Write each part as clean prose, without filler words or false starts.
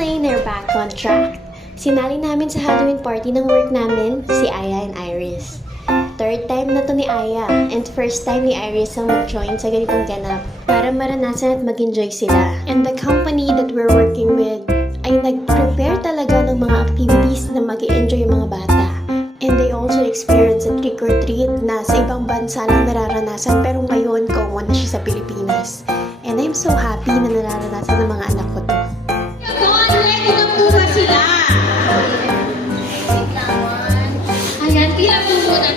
finally, they're back on track. Sinali namin sa Halloween party ng work namin, si Aya and Iris. Third time na to ni Aya, and first time ni Iris ang mag-join sa ganitong ganap para maranasan at mag-enjoy sila. And the company that we're working with ay nag-prepare talaga ng mga activities na mag-enjoy yung mga bata. And they also experience a trick-or-treat na sa ibang bansa lang nararanasan pero ngayon common na siya sa Pilipinas. And I'm so happy na nararanasan ng mga anak ko to. Ready na po ba sila? Ayan, tila po muna.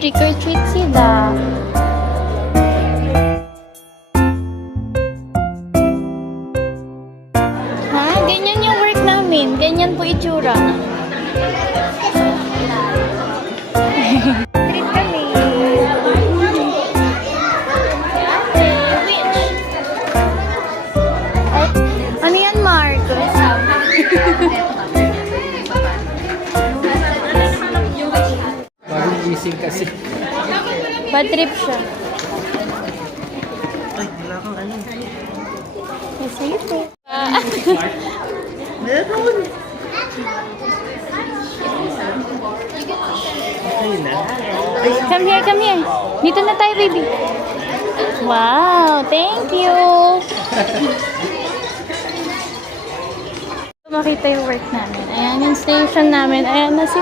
Trick or treat sila. Ha? Ganyan yung work namin. Ganyan po itsura. Treat kami. Ano yan, Mark? Bagong gising kasi. Bad trip siya. Ay, wala kang ano. Kasi ito. Meron! Okay na. Come here, come here. Dito na tayo, baby. Wow, thank you. Makita yung work namin. Ayan yung station namin. Ayan na si...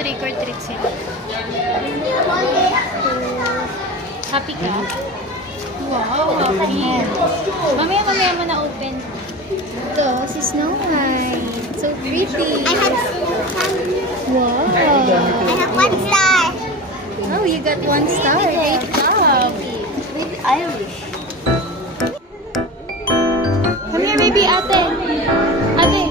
Trick or treat sila. Happy ka? Wow, happy. Mamaya mo na open. Ito, si Snow White. So pretty. I have Wow. one star. Oh, you got 1 star. Great job. With Irish. Come here, baby, ate. Ate.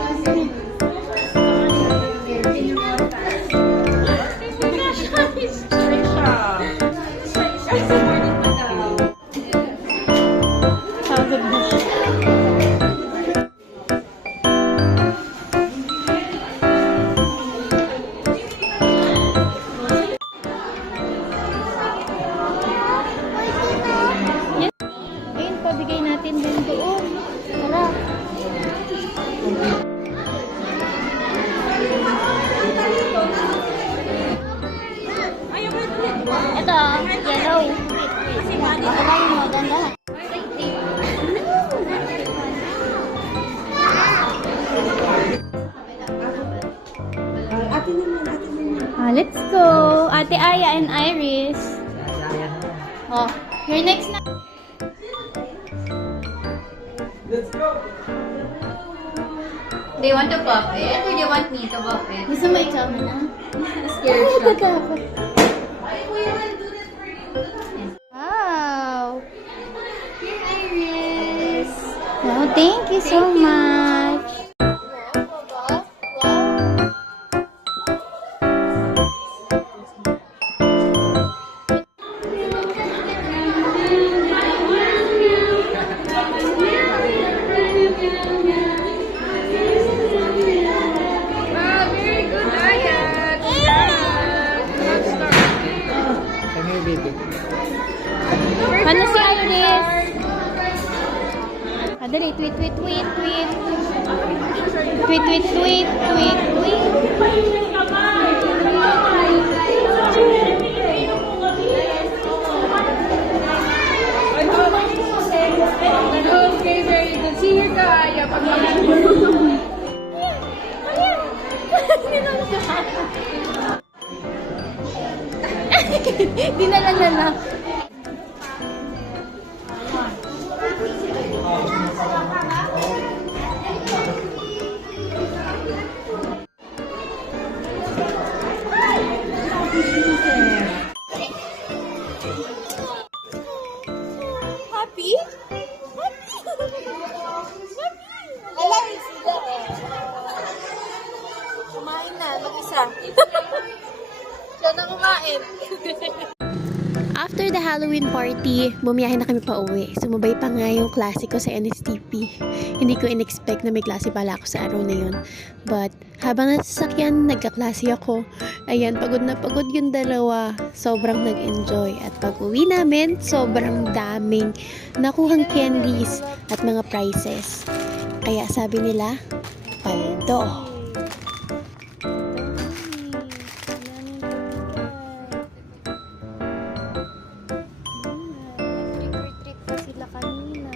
Ayun, pabigay natin din doon. Tara. Ito, yellow. Ako ba yung maganda? Let's go. Ate Aya and Iris. Oh, you're next na. Do you want to pop it or do you want me to pop it? Gusto mo ikaw na? Scared siya. Natatakot. Wow. Here, Iris. Wow, thank you so much. Come here, baby. Ano si Iris? Dali, tweet, tweet, tweet, tweet. Tweet, tweet, tweet, tweet, tweet. Okay, very good. See you, Kaya. Dinala na na. Happy? Alam sila. Kumain na, mag-isa. Siya na kumain. After the Halloween party, bumiyahe na kami pa uwi. Sumabay pa nga yung klase ko sa NSTP. Hindi ko in-expect na may klase pala ako sa araw na yun. But, habang nasa sasakyan, nagkaklase ako. Ayan, pagod na pagod yung dalawa. Sobrang nag-enjoy. At pag uwi namin, sobrang daming nakuhang candies at mga prizes. Kaya sabi nila, paldo. Trick-or-treat pa sila kanina.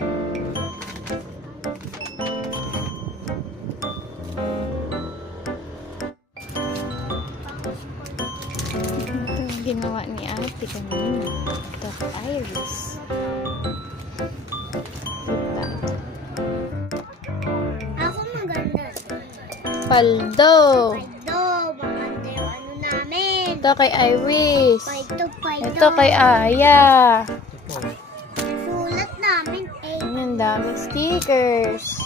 Ito yung ginawa ni ate kanina. Ito, Iris. Diba? Ako maganda. Paldo! Paido, maganda yung ano namin. Ito kay Iris. Paido. Ito kay Aya. Sulat namin, eh. Ang daming stickers.